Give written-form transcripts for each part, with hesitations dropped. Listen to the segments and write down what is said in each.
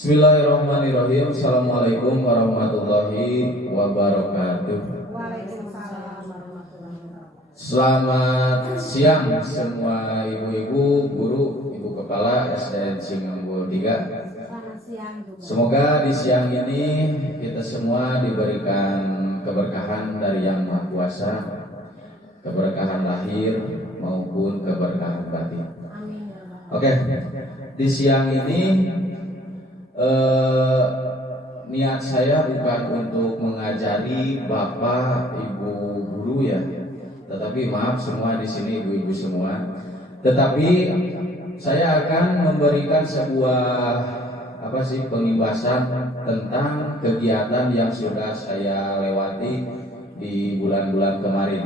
Bismillahirrahmanirrahim. Assalamualaikum warahmatullahi wabarakatuh. Waalaikumsalam warahmatullahi wabarakatuh. Selamat siang semua ibu-ibu, guru, ibu kepala SDN Singanggul 3. Selamat siang juga. Semoga di siang ini kita semua diberikan keberkahan dari Yang Maha Kuasa, keberkahan lahir maupun keberkahan batin. Amin ya Allah. Oke, di siang ini niat saya bukan untuk mengajari bapak ibu guru ya, tetapi maaf semua di sini ibu-ibu semua. Tetapi saya akan memberikan sebuah pengibasan tentang kegiatan yang sudah saya lewati di bulan-bulan kemarin.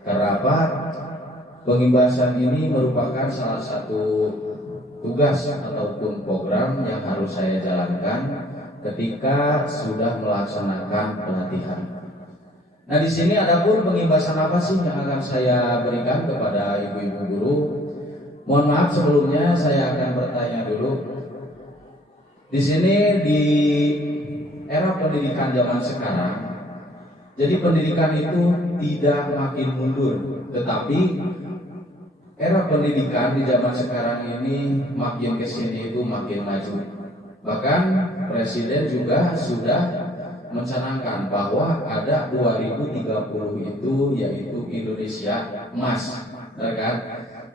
Karena apa? Pengibasan ini merupakan salah satu tugas ataupun program yang harus saya jalankan ketika sudah melaksanakan pelatihan. Nah, di sini ada pun pengibasan apa sih yang akan saya berikan kepada ibu-ibu guru? Mohon maaf sebelumnya saya akan bertanya dulu. Di sini di era pendidikan zaman sekarang, jadi pendidikan itu tidak makin mundur, tetapi era pendidikan di zaman sekarang ini makin kesini itu makin maju. Bahkan Presiden juga sudah mencanangkan bahwa ada 2030 itu yaitu Indonesia Emas, kan?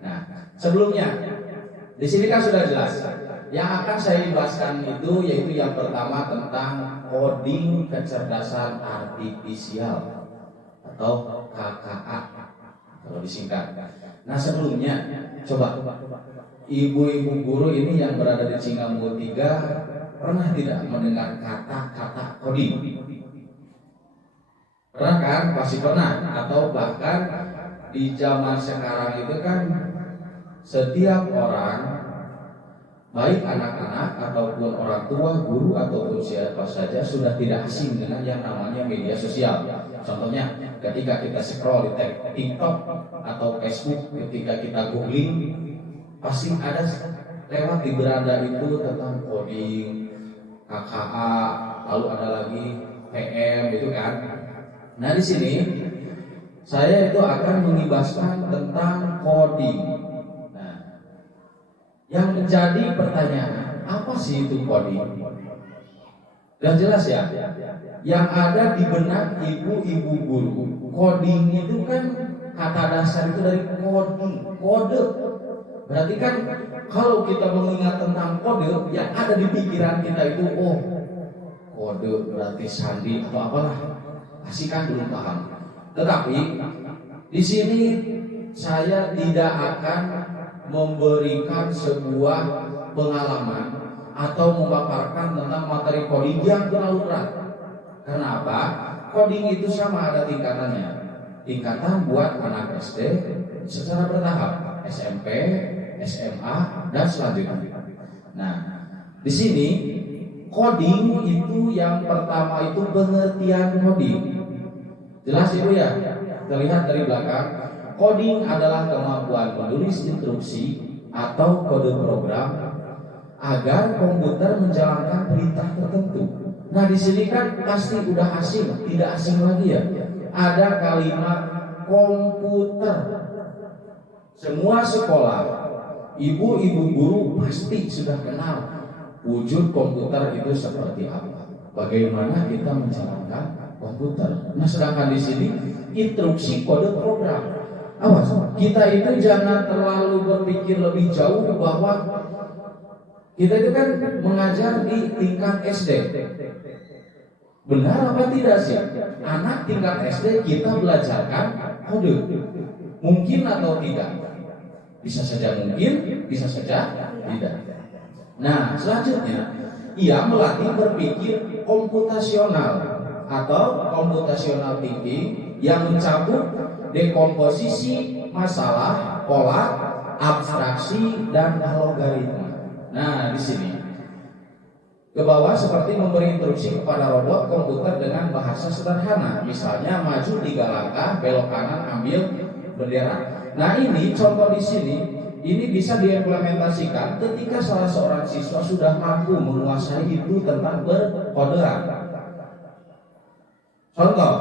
Nah, sebelumnya di sini kan sudah jelas. Yang akan saya jelaskan itu yaitu yang pertama tentang coding kecerdasan artifisial atau KKA kalau disingkat. Nah, sebelumnya coba ibu-ibu guru ini yang berada di Singanggul 3 pernah tidak mendengar kata-kata coding? Pernah kan? Pasti pernah. Atau bahkan di zaman sekarang itu kan setiap orang, baik anak-anak ataupun orang tua, guru ataupun siapa saja sudah tidak asing dengan yang namanya media sosial. Contohnya ketika kita scroll di TikTok atau Facebook, ketika kita googling pasti ada lewat di beranda itu tentang coding, KKA, lalu ada lagi PM gitu kan. Nah, di sini saya itu akan mengibaskan tentang coding. Nah, yang menjadi pertanyaan, apa sih itu coding? Dan jelas ya, yang ada di benak ibu-ibu guru, coding itu kan kata dasar itu dari coding, kode. Berarti kan kalau kita mengingat tentang kode, yang ada di pikiran kita itu, oh kode berarti sandi atau apalah, pasti kan belum paham. Tetapi di sini saya tidak akan memberikan sebuah pengalaman atau memaparkan tentang materi coding yang terlalu berat. Kenapa? Coding itu sama ada tingkatannya. Tingkatan buat anak SD secara bertahap, SMP, SMA, dan selanjutnya. Nah, di sini coding itu yang pertama itu pengertian coding. Jelas Ibu ya? Terlihat dari belakang. Coding adalah kemampuan menulis instruksi atau kode program agar komputer menjalankan perintah tertentu. Nah, di sini kan pasti udah asing, tidak asing lagi ya. Ada kalimat komputer. Semua sekolah, ibu-ibu guru pasti sudah kenal wujud komputer itu seperti apa. Bagaimana kita menjalankan komputer. Nah, sedangkan di sini instruksi kode program. Awas, kita itu jangan terlalu berpikir lebih jauh bahwa kita itu kan mengajar di tingkat SD. Benar apa tidak sih? Anak tingkat SD kita belajarkan kode. Mungkin atau tidak? Bisa saja mungkin, bisa saja tidak. Nah, selanjutnya ia melatih berpikir komputasional atau computational thinking yang mencakup dekomposisi masalah, pola, abstraksi, dan logaritma. Nah, di sini ke bawah seperti memberi instruksi kepada robot komputer dengan bahasa sederhana. Misalnya maju 3 langkah, belok kanan, ambil bendera. Nah ini contoh di sini, ini bisa diimplementasikan ketika salah seorang siswa sudah mampu menguasai itu tentang berkodean. Contoh,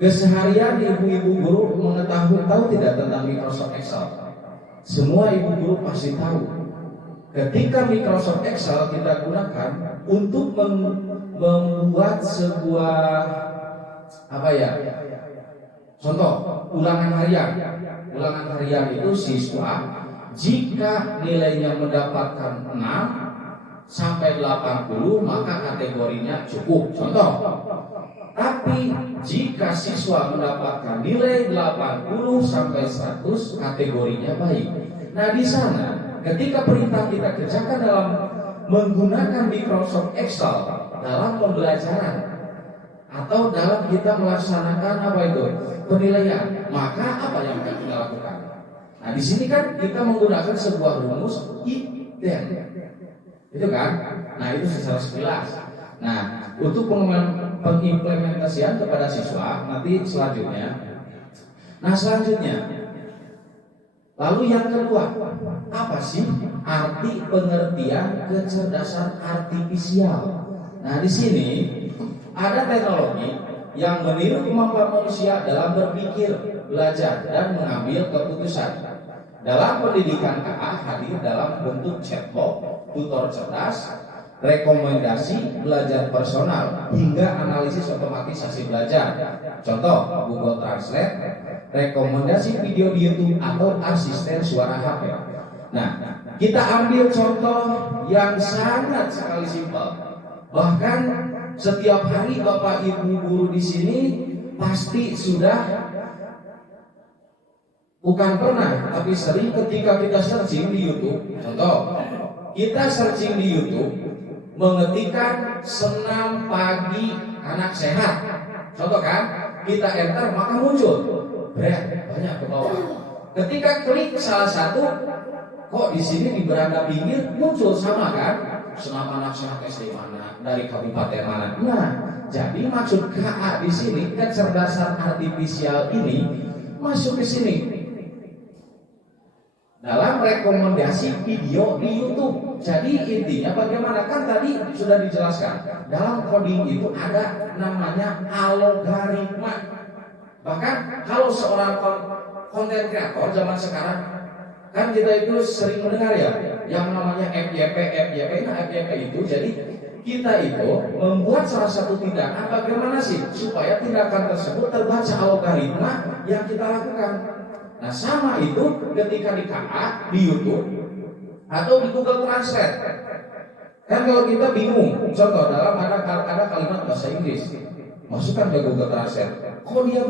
keseharian ibu-ibu guru tahu tidak tentang Microsoft Excel? Semua ibu guru pasti tahu. Ketika Microsoft Excel kita gunakan untuk membuat sebuah contoh ulangan harian itu siswa jika nilainya mendapatkan 6 sampai 80 maka kategorinya cukup, contoh. Tapi jika siswa mendapatkan nilai 80 sampai 100 kategorinya baik. Nah di sana ketika perintah kita kerjakan dalam menggunakan Microsoft Excel dalam pembelajaran atau dalam kita melaksanakan penilaian, maka apa yang akan kita lakukan? Nah di sini kan kita menggunakan sebuah rumus if then, itu kan? Nah itu secara sekilas. Nah untuk pengimplementasian kepada siswa nanti selanjutnya. Nah selanjutnya, lalu yang kedua, apa sih arti pengertian kecerdasan artifisial? Nah di sini ada teknologi yang meniru kemampuan manusia dalam berpikir, belajar, dan mengambil keputusan. Dalam pendidikan KA hadir dalam bentuk chatbot, tutor cerdas, rekomendasi belajar personal, hingga analisis otomatisasi belajar. Contoh, Google Translate, rekomendasi video di YouTube, atau asisten suara HP. Nah, kita ambil contoh yang sangat sekali simpel. Bahkan setiap hari Bapak Ibu guru di sini pasti sudah, bukan pernah, tapi sering ketika kita searching di YouTube. Contoh, kita searching di YouTube mengetikkan senam pagi anak sehat. Contoh kan, kita enter maka muncul banyak ke bawah. Ketika klik salah satu, kok di sini di beranda pinggir muncul sama kan? Senam anak sehat SD mana, dari kabupaten mana. Nah, jadi maksud KA di sini kecerdasan artifisial ini masuk ke sini dalam rekomendasi video di YouTube. Jadi intinya bagaimana, kan tadi sudah dijelaskan dalam coding itu ada namanya algoritma. Bahkan kalau seorang konten kreator zaman sekarang, kan kita itu sering mendengar ya yang namanya FYP. Nah FYP itu jadi kita itu membuat salah satu tindakan, bagaimana sih supaya tindakan tersebut terbaca algoritma yang kita lakukan. Nah sama itu ketika di KA, di YouTube, atau di Google Translate. Kan kalau kita bingung, contoh dalam ada kalimat bahasa Inggris, masukkan ke Google Translate, kok dia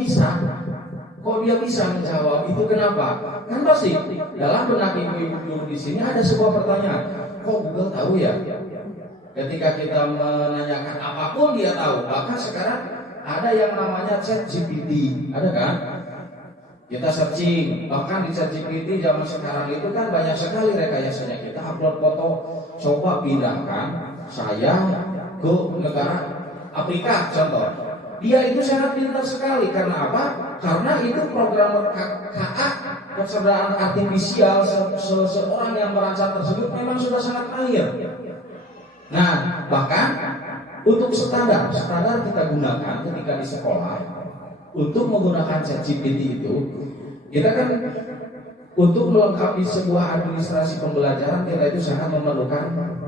bisa menjawab itu, kenapa? Kan pasti dalam benak ibu-ibu guru di sini ada sebuah pertanyaan, kok Google tahu ya? Ketika kita menanyakan apapun dia tahu. Bahkan sekarang ada yang namanya ChatGPT, ada kan? Kita searching, bahkan di ChatGPT zaman sekarang itu kan banyak sekali rekayasanya. Kita upload foto, coba pindahkan saya ke negara Afrika, contoh. Dia itu sangat pintar sekali, karena apa? Karena itu programmer KA, kecerdasan artifisial, seseorang yang merancang tersebut memang sudah sangat mahir. Nah, bahkan untuk standar kita gunakan ketika di sekolah untuk menggunakan ChatGPT itu, kita kan untuk melengkapi sebuah administrasi pembelajaran kita itu sangat memerlukan.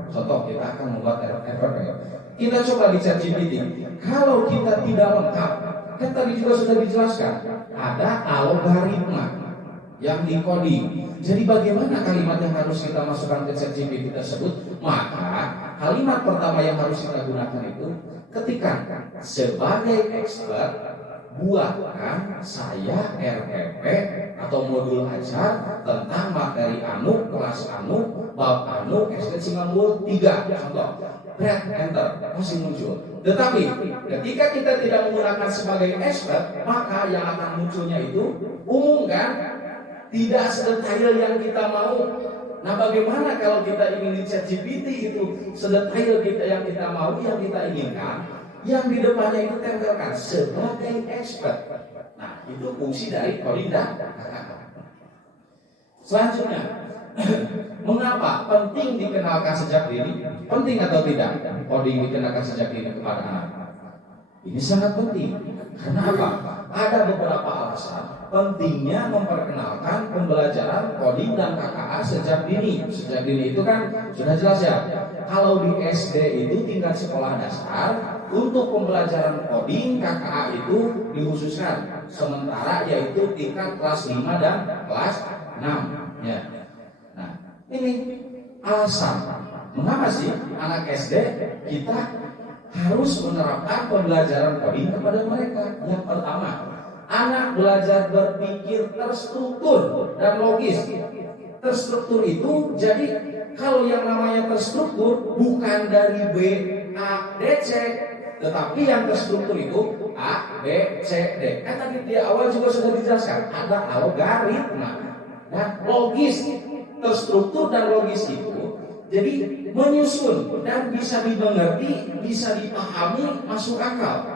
Contoh, kita akan membuat RPP. Kita coba di ChatGPT. Kalau kita tidak lengkap, kan tadi juga sudah dijelaskan, ada algoritma yang di-coding. Jadi bagaimana kalimat yang harus kita masukkan ke ChatGPT tersebut? Maka kalimat pertama yang harus kita gunakan itu ketika sebagai expert, buatkan saya RPP atau modul ajar tentang materi anu, kelas anu, bab anu, SD 93. Contoh, enter, masih muncul. Tetapi ketika kita tidak menggunakan sebagai expert, maka yang akan munculnya itu umum kan? Tidak sedetail yang kita mau. Nah bagaimana kalau kita ingin di ChatGPT itu sedetail yang kita mau, yang kita inginkan, yang di depannya itu tempelkan sebagai expert. Nah Itu fungsi dari coding dan KKA. Selanjutnya, mengapa penting dikenalkan sejak dini? Penting atau tidak coding dikenalkan sejak dini kepada anak? Ini sangat penting. Karena apa? Ada beberapa alasan pentingnya memperkenalkan pembelajaran coding dan KKA sejak dini. Sejak dini itu kan sudah jelas ya. Kalau di SD itu tingkat sekolah dasar, untuk pembelajaran coding KKA itu dikhususkan. Sementara yaitu tingkat kelas 5 dan kelas 6 ya. Nah, ini alasan mengapa sih anak SD kita harus menerapkan pembelajaran coding kepada mereka. Yang pertama, anak belajar berpikir terstruktur dan logis. Terstruktur itu jadi kalau yang namanya terstruktur bukan dari B, A, D, C, tetapi yang terstruktur itu A, B, C, D. Kan tadi di awal juga sudah dijelaskan ada algoritma dan logis. Terstruktur dan logis itu jadi menyusun dan bisa dimengerti, bisa dipahami, masuk akal.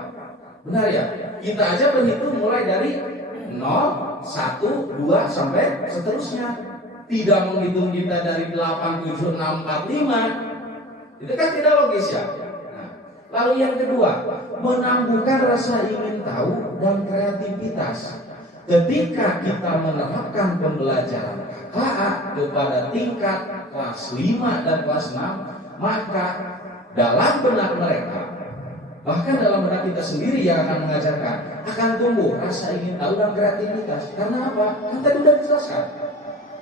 Benar ya? Kita aja berhitung mulai dari 0, 1, 2 sampai seterusnya. Tidak menghitung kita dari 8, 7, 6, 4, 5. Itu kan tidak logis ya. Nah, lalu yang kedua, menumbuhkan rasa ingin tahu dan kreativitas. Ketika kita menerapkan pembelajaran KKA kepada tingkat kelas 5 dan kelas 6, maka dalam benak mereka, bahkan dalam benak kita sendiri yang akan mengajarkan, akan tumbuh rasa ingin tahu dan kreativitas. Karena apa? Kan tadi sudah dijelaskan.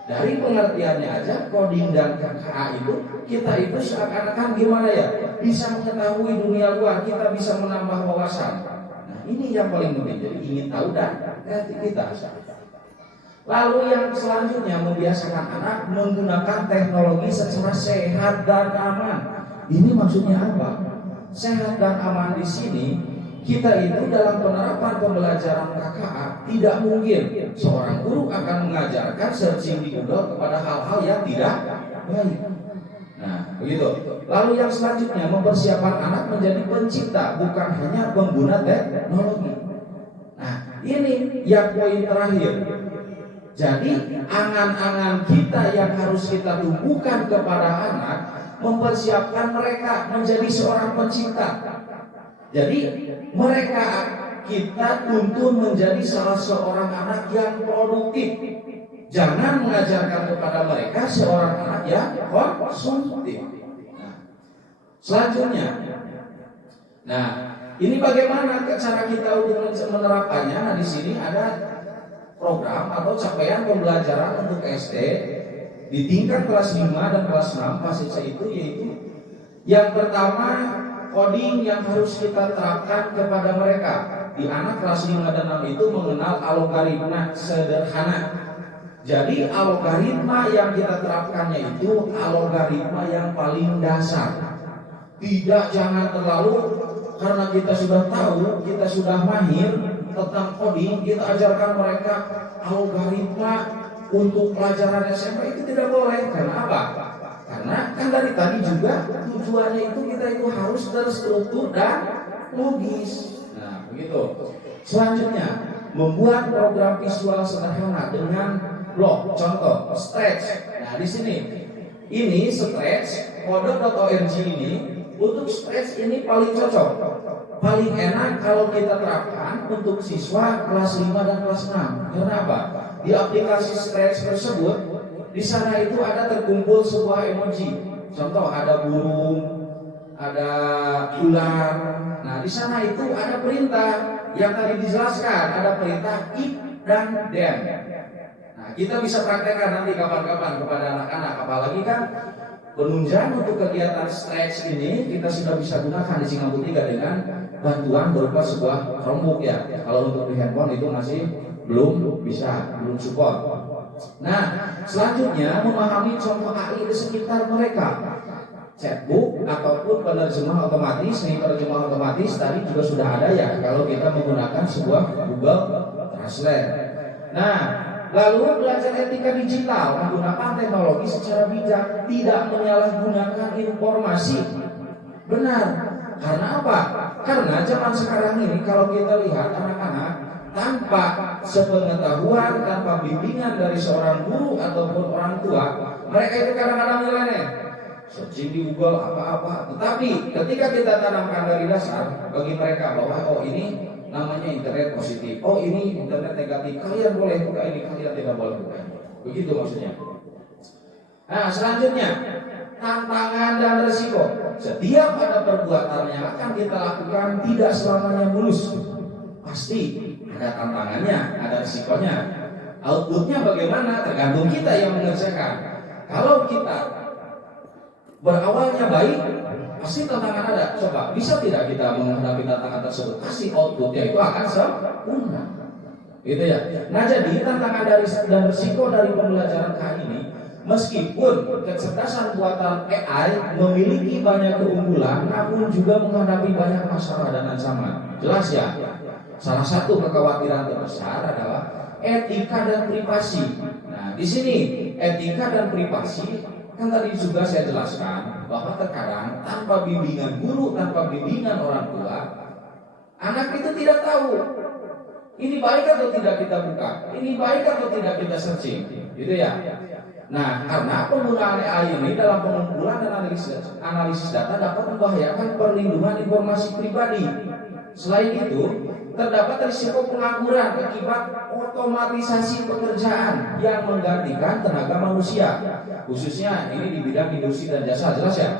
Dari pengertiannya aja, coding dan KKA itu, kita itu seakan-akan gimana ya? Bisa mengetahui dunia luar, kita bisa menambah wawasan. Nah, ini yang paling penting. Jadi ingin tahu dan kreativitas. Lalu yang selanjutnya, membiasakan anak menggunakan teknologi secara sehat dan aman. Ini maksudnya apa? Sehat dan aman di sini, kita itu dalam penerapan pembelajaran KKA tidak mungkin seorang guru akan mengajarkan searching di Google kepada hal-hal yang tidak baik. Nah, begitu. Lalu yang selanjutnya, mempersiapkan anak menjadi pencipta, bukan hanya pengguna teknologi. Nah, ini yang poin terakhir. Jadi angan-angan kita yang harus kita tumbuhkan kepada anak, mempersiapkan mereka menjadi seorang pencipta. Jadi mereka kita tuntun menjadi salah seorang anak yang produktif. Jangan mengajarkan kepada mereka seorang anak yang konsumtif. Nah, selanjutnya, nah ini bagaimana cara kita untuk menerapkannya? Nah, di sini ada program atau capaian pembelajaran untuk SD di tingkat kelas 5 dan kelas 6 fase C itu, yaitu yang pertama, coding yang harus kita terapkan kepada mereka. Di anak kelas 5 dan 6 itu mengenal algoritma sederhana. Jadi algoritma yang kita terapkannya itu algoritma yang paling dasar. Tidak jangan terlalu karena kita sudah tahu, kita sudah mahir tentang coding, kita ajarkan mereka algoritma untuk pelajaran SMP itu tidak boleh. Karena apa? Karena kan dari tadi juga tujuannya itu kita itu harus terstruktur dan logis. Nah, begitu. Selanjutnya, membuat program visual sederhana dengan blok. Contoh, stretch. Nah, di sini ini stretch kode.org ini untuk stretch ini paling cocok. Paling enak kalau kita terapkan untuk siswa kelas 5 dan kelas 6. Karena apa? Di aplikasi stretch tersebut, di sana itu ada terkumpul sebuah emoji. Contoh ada burung, ada ular. Nah, di sana itu ada perintah yang tadi dijelaskan, ada perintah if dan then. Nah, kita bisa praktekkan nanti kapan-kapan kepada anak-anak. Apalagi kan penunjang untuk kegiatan stretch ini kita sudah bisa gunakan di Singapura 3 dengan bantuan berupa sebuah Chromebook ya. Kalau untuk di handphone itu masih belum bisa, belum support. Nah, selanjutnya memahami contoh AI di sekitar mereka. Chatbook ataupun penerjemah otomatis, nih penerjemah otomatis tadi juga sudah ada ya kalau kita menggunakan sebuah Google Translate. Nah, lalu belajar etika digital, menggunakan teknologi secara bijak, tidak menyalahgunakan informasi. Benar. Karena apa? Karena zaman sekarang ini kalau kita lihat anak-anak tanpa sepengetahuan, tanpa bimbingan dari seorang guru ataupun orang tua, mereka itu kadang-kadang nyeleneh, searching di Google apa-apa. Tetapi ketika kita tanamkan dari dasar bagi mereka bahwa oh ini namanya internet positif, oh ini internet negatif, kalian boleh buka ini, kalian tidak boleh buka ini. Begitu maksudnya. Nah, selanjutnya tantangan dan resiko. Setiap ada perbuatan yang akan kita lakukan tidak selamanya mulus. Pasti ada tantangannya, ada resikonya. Outputnya bagaimana? Tergantung kita yang mengerjakan. Kalau kita berawalnya baik, pasti tantangan ada. Coba, bisa tidak kita menghadapi tantangan tersebut? Pasti outputnya itu akan sempurna. Gitu ya. Nah, jadi tantangan dan risiko dari pembelajaran kali ini, meskipun kecerdasan buatan AI memiliki banyak keunggulan, namun juga menghadapi banyak masalah dan ancaman. Jelas ya? Salah satu kekhawatiran terbesar adalah etika dan privasi. Nah, di sini etika dan privasi kan tadi juga saya jelaskan bahwa terkadang tanpa bimbingan guru, tanpa bimbingan orang tua, anak itu tidak tahu ini baik atau tidak kita buka, ini baik atau tidak kita searching, gitu ya. Nah, karena penggunaan AI ini dalam pengumpulan dan analisis data dapat membahayakan perlindungan informasi pribadi. Selain itu, terdapat risiko pengangguran akibat otomatisasi pekerjaan yang menggantikan tenaga manusia, khususnya ini di bidang industri dan jasa. Jelas ya?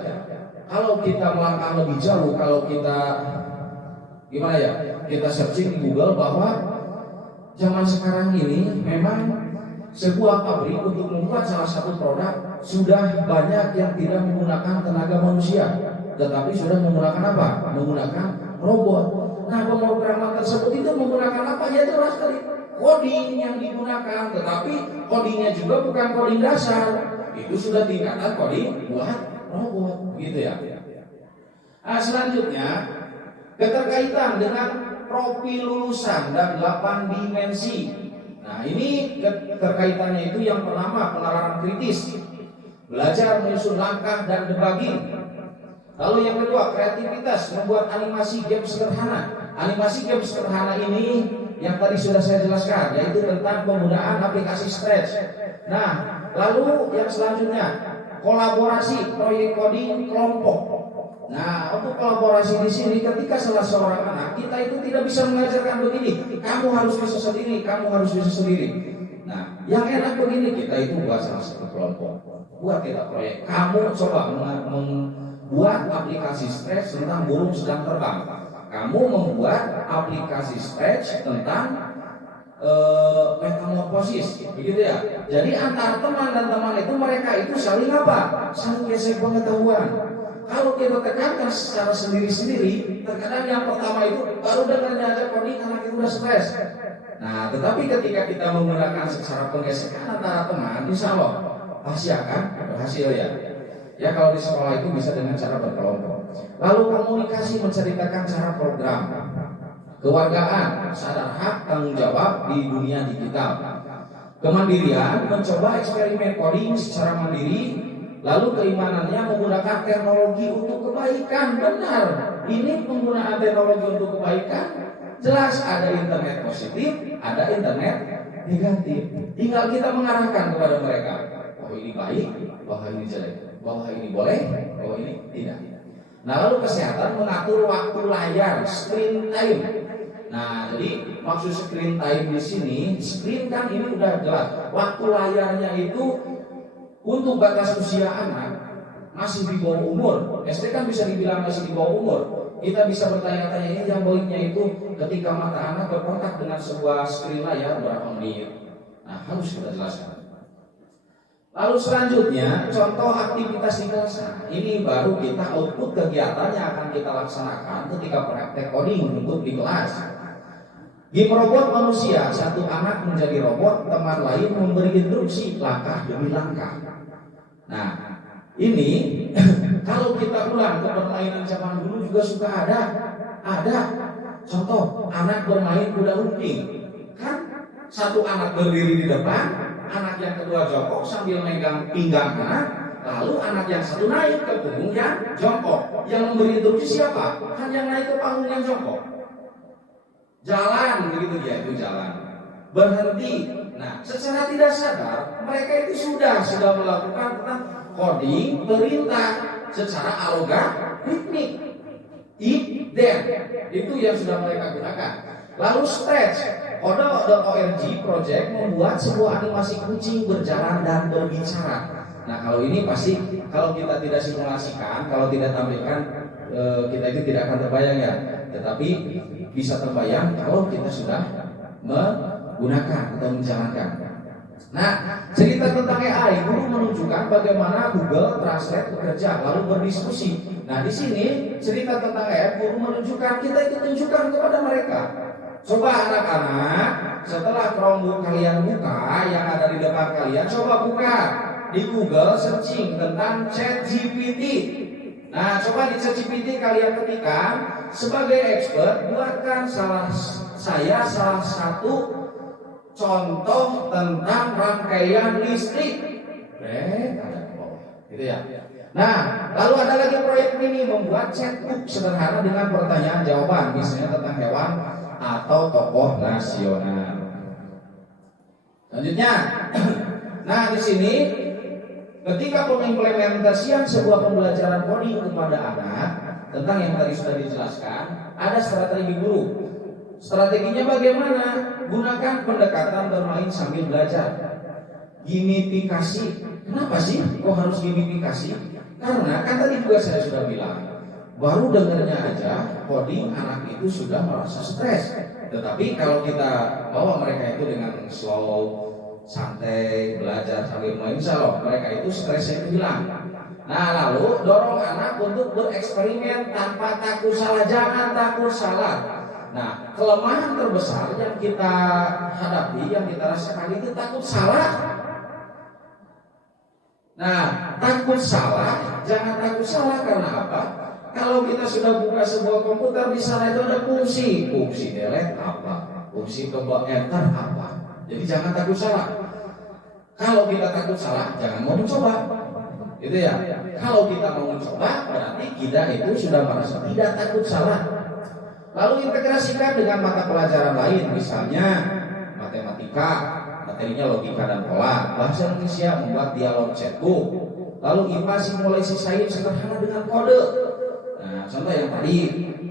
Kalau kita melangkah lebih jauh, kalau kita gimana ya? Kita searching di Google bahwa zaman sekarang ini memang sebuah pabrik untuk membuat salah satu produk sudah banyak yang tidak menggunakan tenaga manusia, tetapi sudah menggunakan apa? Menggunakan robot. Nah, pemrograman tersebut itu menggunakan apa? Yaitu dari coding yang digunakan, tetapi codingnya juga bukan coding dasar, itu sudah tingkatan coding buat robot, gitu ya. Nah, selanjutnya keterkaitan dengan profil lulusan dan 8 dimensi. Nah, ini keterkaitannya itu yang pertama penalaran kritis, belajar menyusun langkah dan debugging. Lalu yang kedua kreativitas, membuat animasi game sederhana. Animasi game sederhana ini yang tadi sudah saya jelaskan, yaitu tentang penggunaan aplikasi Stretch. Nah, lalu yang selanjutnya kolaborasi, proyek coding kelompok. Nah, untuk kolaborasi di sini ketika salah seorang anak kita itu tidak bisa mengajarkan begini, kamu harus bisa sendiri, kamu harus bisa sendiri. Nah, yang enak begini, kita itu buat salah satu kelompok, buat kita proyek. Kamu coba membuat aplikasi Stretch tentang burung sedang terbang. Kamu membuat aplikasi Stretch tentang metamorfosis, begitu ya. Jadi antar teman dan teman itu mereka itu saling apa? Saling geser pengetahuan. Kalau kita tekankan secara sendiri-sendiri, terkadang yang pertama itu baru dengan diajar coding karena kita sudah stres. Nah, tetapi ketika kita menggunakan secara penggesekan antara teman, insya Allah pasti akan berhasil ya. Ya, kalau di sekolah itu bisa dengan cara berkelompok. Lalu komunikasi menceritakan cara program, kewargaan, sadar hak, tanggung jawab di dunia digital. Kemandirian, mencoba eksperimen coding secara mandiri. Lalu keimanannya menggunakan teknologi untuk kebaikan. Benar, ini penggunaan teknologi untuk kebaikan. Jelas ada internet positif, ada internet negatif. Tinggal kita mengarahkan kepada mereka bahwa ini baik, bahwa ini jelek, bahwa ini boleh, bahwa ini tidak. Nah, lalu kesehatan mengatur waktu layar, screen time. Nah, jadi maksud screen time di sini, screen kan ini udah jelas. Waktu layarnya itu untuk batas usia anak masih di bawah umur. SD kan bisa dibilang masih di bawah umur. Kita bisa bertanya-tanya ini yang baiknya itu ketika mata anak berkontak dengan sebuah screen layar berapa menit. Nah, harus kita jelaskan. Lalu selanjutnya contoh aktivitas di kelas. Ini baru kita output kegiatan yang akan kita laksanakan ketika praktek coding untuk di kelas. Game robot manusia, satu anak menjadi robot, teman lain memberi instruksi langkah demi langkah. Nah, ini kalau kita ulang ke permainan zaman dulu juga suka ada. Contoh, anak bermain kuda lumping. Kan satu anak berdiri di depan, anak yang kedua jongkok sambil megang pinggang anak, lalu anak yang satu naik ke punggung yang jongkok. Yang memberi instruksi siapa? Kan yang naik ke panggung yang jongkok. jalan begitu ya, itu jalan. Berhenti. Nah, secara tidak sadar mereka itu sudah melakukan coding perintah secara algoritmik. If then itu yang sudah mereka gunakan. Lalu stretch Kode.org project membuat sebuah animasi kucing berjalan dan berbicara. Nah, kalau ini pasti kalau kita tidak simulasikan, kalau tidak tampilkan, kita itu tidak akan terbayang ya. Tetapi bisa terbayang kalau kita sudah menggunakan atau menjalankan. Nah, cerita tentang AI guru menunjukkan bagaimana Google Translate bekerja lalu berdiskusi. Nah, di sini cerita tentang AI guru menunjukkan, kita itu tunjukkan kepada mereka. Coba anak-anak, setelah Chromebook kalian buka yang ada di depan kalian, coba buka di Google searching tentang ChatGPT. Nah, coba di ChatGPT kalian ketikkan, sebagai expert buatkan salah satu contoh tentang rangkaian listrik. Ada di bawah. Gitu ya. Nah, lalu ada lagi proyek mini membuat chatbook sederhana dengan pertanyaan jawaban, misalnya tentang hewan atau tokoh nasional. Selanjutnya, nah di sini ketika pengimplementasian sebuah pembelajaran coding kepada anak tentang yang tadi sudah dijelaskan, ada strategi guru. Strateginya bagaimana? Gunakan pendekatan bermain sambil belajar. Gamifikasi. Kenapa sih kok harus gamifikasi? Karena kan tadi juga saya sudah bilang, baru dengarnya aja coding anak itu sudah merasa stres. Tetapi kalau kita bawa mereka itu dengan slow, santai, belajar sambil main, insya Allah mereka itu stresnya itu hilang. Nah, lalu dorong anak untuk bereksperimen tanpa takut salah, jangan takut salah. Nah, kelemahan terbesar yang kita hadapi, yang kita rasakan itu takut salah. Nah, takut salah, jangan takut salah karena apa? Kalau kita sudah buka sebuah komputer, di sana itu ada fungsi delete apa, fungsi tombol enter apa. Jadi jangan takut salah. Kalau kita takut salah, jangan mau mencoba. Gitu ya. Kalau kita mau mencoba, berarti kita itu sudah merasa tidak takut salah. Lalu integrasikan dengan mata pelajaran lain, misalnya matematika, materinya logika dan pola, bahasa Indonesia membuat dialog chatbook, lalu IPA simulasi sains sederhana dengan kode. Nah, contoh yang tadi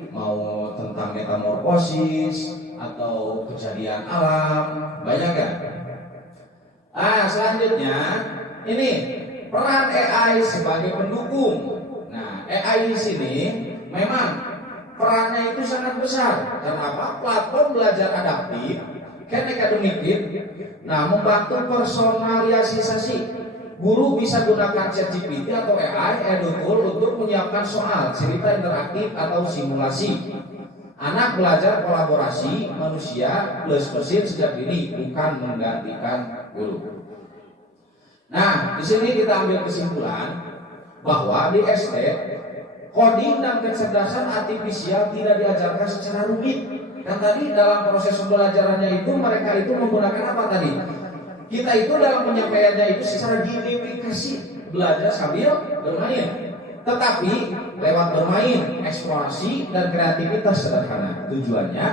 mau tentang metamorfosis atau kejadian alam, banyak kan? Selanjutnya ini peran AI sebagai pendukung. Nah, AI di sini memang perannya itu sangat besar. Karena apa? Platform belajar adaptif, Khan Academic Kit, nah membantu personalisasi. Guru bisa gunakan ChatGPT atau AI EduTool untuk menyiapkan soal, cerita interaktif atau simulasi. Anak belajar kolaborasi manusia plus mesin sejak dini, bukan menggantikan guru. Nah, di sini kita ambil kesimpulan bahwa di SD coding dan kecerdasan artifisial tidak diajarkan secara rumit. Kan tadi dalam proses pembelajarannya itu mereka itu menggunakan apa tadi? Kita itu dalam penyampaiannya itu secara gamifikasi, belajar sambil bermain. Tetapi lewat bermain, eksplorasi dan kreativitas sederhana. Tujuannya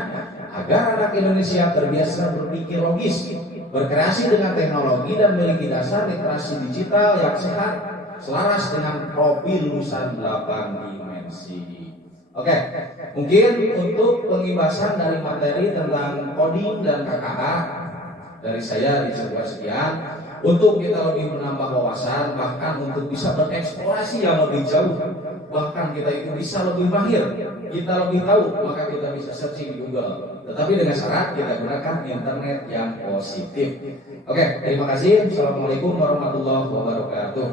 agar anak Indonesia terbiasa berpikir logis, berkreasi dengan teknologi dan memiliki dasar literasi digital yang sehat, selaras dengan profil lulusan 8 dimensi. Oke, mungkin untuk pengibasan dari materi tentang coding dan KKA dari saya dicoba sekian. Untuk kita lebih menambah wawasan, bahkan untuk bisa bereksplorasi yang lebih jauh, bahkan kita itu bisa lebih mahir, kita lebih tahu, maka kita bisa searching di Google. Tetapi dengan syarat kita gunakan internet yang positif. Oke, terima kasih. Assalamualaikum warahmatullahi wabarakatuh.